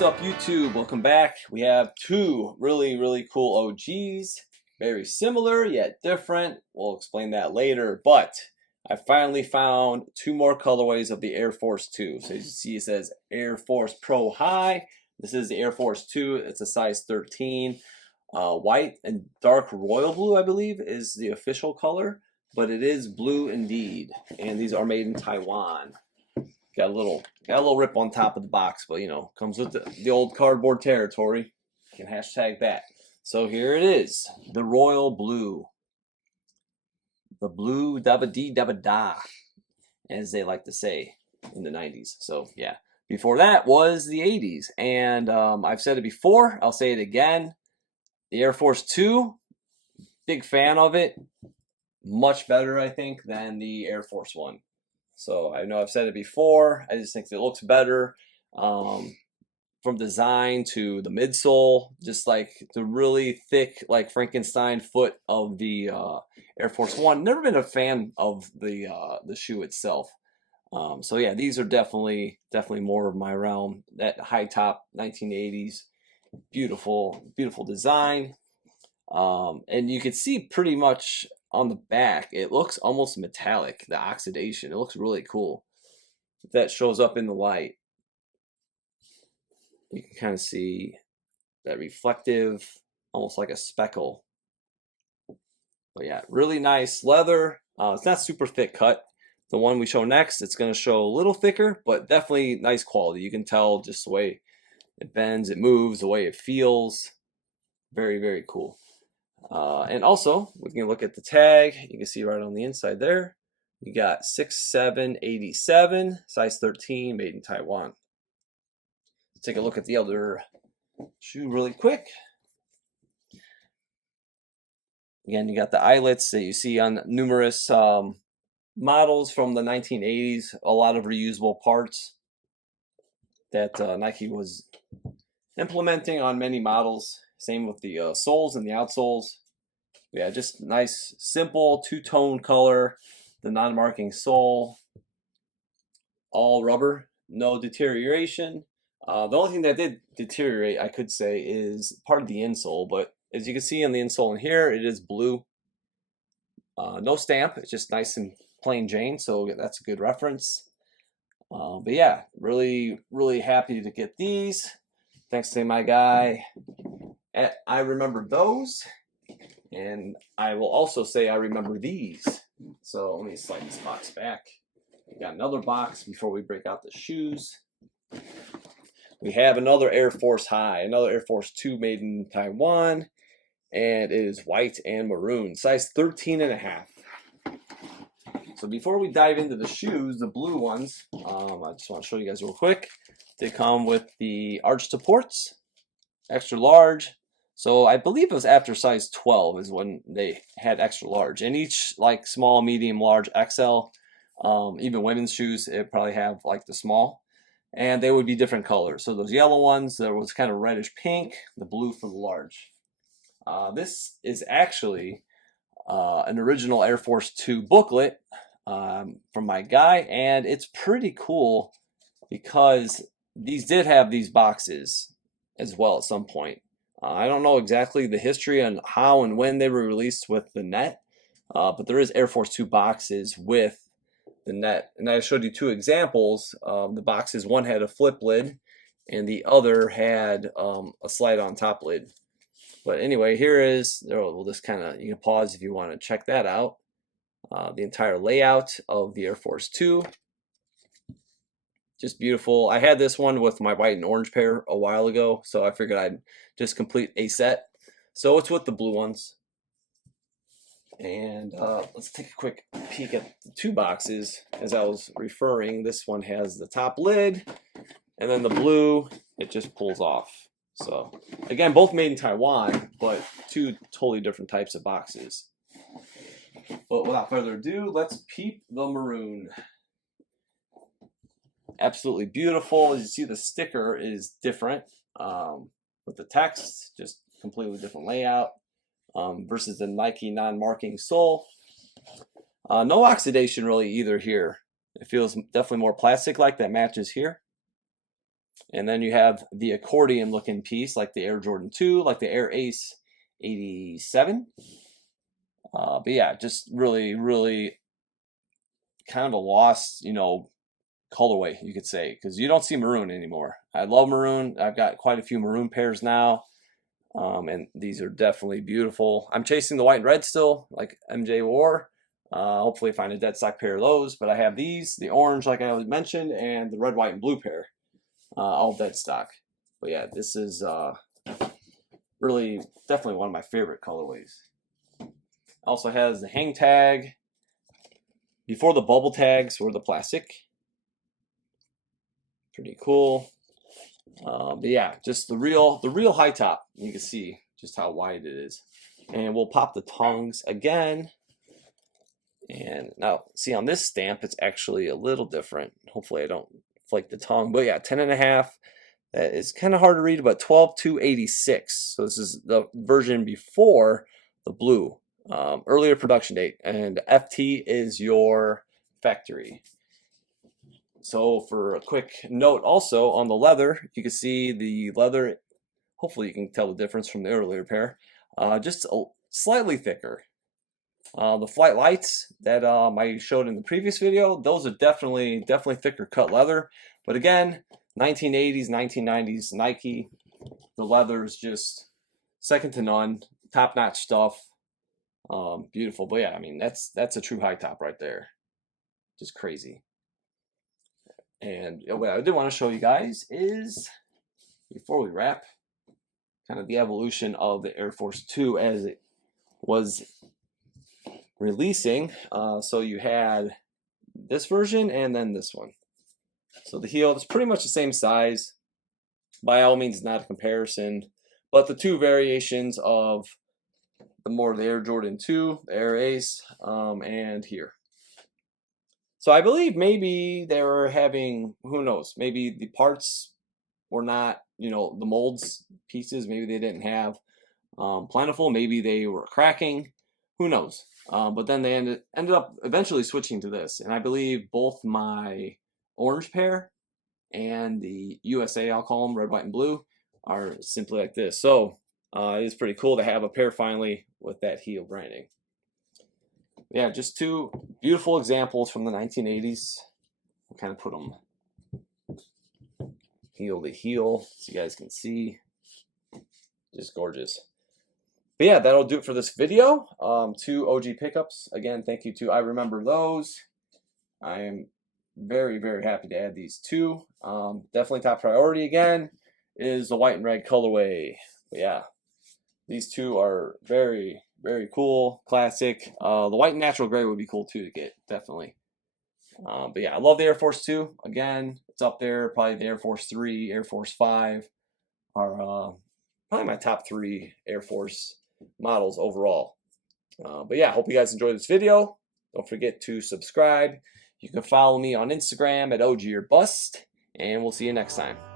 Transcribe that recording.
What's up, YouTube? Welcome back. We have two really cool OGs. Very similar yet different. We'll explain that later. But I finally found two more colorways of the Air Force 2. So as you see, it says Air Force Pro High. This is the Air Force 2. It's a size 13. White and dark royal blue, I believe, is the official color. But it is blue indeed. And these are made in Taiwan. Got a little rip on top of the box, but you know, comes with the old cardboard territory. You can hashtag that. So here it is, the royal blue. The blue dabba dee dabba da, as they like to say in the 90s. So yeah, before that was the 80s. And I've said it before, I'll say it again. The Air Force 2, big fan of it. Much better, I think, than the Air Force 1. So I know I've said it before. I just think it looks better from design to the midsole, just like the really thick, like Frankenstein foot of the Air Force One. Never been a fan of the shoe itself. So yeah, these are definitely more of my realm. That high top 1980s, beautiful design, and you can see pretty much on the back, it looks almost metallic, the oxidation. It looks really cool. If that shows up in the light, you can kind of see that reflective, almost like a speckle. But yeah, really nice leather. It's not super thick cut. The one we show next, it's going to show a little thicker, but definitely nice quality. You can tell just the way it bends, it moves, the way it feels. Very cool. And also, we can look at the tag. You can see right on the inside there, you got 6'7", size 13, made in Taiwan. Let's take a look at the other shoe really quick. Again, you got the eyelets that you see on numerous models from the 1980s. A lot of reusable parts that Nike was implementing on many models. Same with the soles and the outsoles. Yeah, just nice, simple two-tone color. The non-marking sole, all rubber, no deterioration. The only thing that did deteriorate, I could say, is part of the insole. But as you can see on the insole in here, it is blue. No stamp. It's just nice and plain Jane. So that's a good reference. But yeah, really happy to get these. Thanks to my guy. I remember those, and I will also say I remember these. So let me slide this box back. We got another box before we break out the shoes. We have another Air Force High, another Air Force 2 made in Taiwan, and it is white and maroon, size 13.5. So before we dive into the shoes, the blue ones, I just want to show you guys real quick. They come with the arch supports, extra large. So I believe it was after size 12 is when they had extra large. And each like small, medium, large, XL, even women's shoes, it probably have like the small. And they would be different colors. So those yellow ones, there was kind of reddish pink, the blue for the large. This is actually an original Air Force 2 booklet from my guy. And it's pretty cool because these did have these boxes as well at some point. I don't know exactly the history on how and when they were released with the net, but there is Air Force 2 boxes with the net. And I showed you two examples. The boxes, one had a flip lid and the other had a slide-on top lid. But anyway, here is, we'll just kind of, you can pause if you want to check that out. The entire layout of the Air Force 2. Just beautiful. I had this one with my white and orange pair a while ago, so I figured I'd just complete a set. So it's with the blue ones. And let's take a quick peek at the two boxes. As I was referring, this one has the top lid, and then the blue, it just pulls off. So again, both made in Taiwan, but two totally different types of boxes. But without further ado, let's peep the maroon. Absolutely beautiful. As you see, the sticker is different with the text, just completely different layout versus the Nike non-marking sole. No oxidation really either here. It feels definitely more plastic-like. That matches here. And then you have the accordion looking piece like the Air Jordan 2, like the Air Ace 87. But yeah, just really, really kind of a lost, colorway, you could say, because you don't see maroon anymore. I love maroon. I've got quite a few maroon pairs now, and these are definitely beautiful. I'm chasing the white and red still, like MJ wore. Hopefully find a dead stock pair of those, but I have these, the orange, like I mentioned, and the red, white, and blue pair, all dead stock. But yeah, this is really definitely one of my favorite colorways. Also has the hang tag. Before the bubble tags were the plastic. Pretty cool. But yeah, just the real high top. You can see just how wide it is. And we'll pop the tongues again. And now, see on this stamp, it's actually a little different. Hopefully I don't flake the tongue. But yeah, 10.5. That is kind of hard to read, but 12/2/86. So this is the version before the blue. Earlier production date. And FT is your factory. So for a quick note also on the leather, you can see the leather, hopefully you can tell the difference from the earlier pair, just slightly thicker. The flight lights that I showed in the previous video, those are definitely thicker cut leather. But again, 1980s, 1990s Nike, the leather is just second to none, top-notch stuff. Beautiful. But yeah, I mean, that's a true high top right there. Just crazy. And what I did want to show you guys is, before we wrap, kind of the evolution of the Air Force 2 as it was releasing. So you had this version and then this one. So the heel is pretty much the same size. By all means, not a comparison. But the two variations of the Air Jordan 2, the Air Ace, and here. So I believe maybe they were having, who knows, maybe the parts were not, the molds pieces, maybe they didn't have plentiful, maybe they were cracking, who knows. But then they ended up eventually switching to this. And I believe both my orange pair and the USA, I'll call them, red, white, and blue, are simply like this. So it is pretty cool to have a pair finally with that heel branding. Yeah, just two beautiful examples from the 1980s. We'll kind of put them heel to heel so you guys can see. Just gorgeous. But yeah, that'll do it for this video. 2 OG pickups. Again, thank you to I Remember Those. I am very, very happy to add these two. Definitely top priority again is the white and red colorway. But yeah, these two are very, very cool, classic. The white and natural gray would be cool too to get, definitely. But yeah, I love the Air Force 2. Again, it's up there. Probably the Air Force 3, Air Force 5 are probably my top 3 Air Force models overall. But yeah, hope you guys enjoyed this video. Don't forget to subscribe. You can follow me on Instagram at OG or Bust, and we'll see you next time.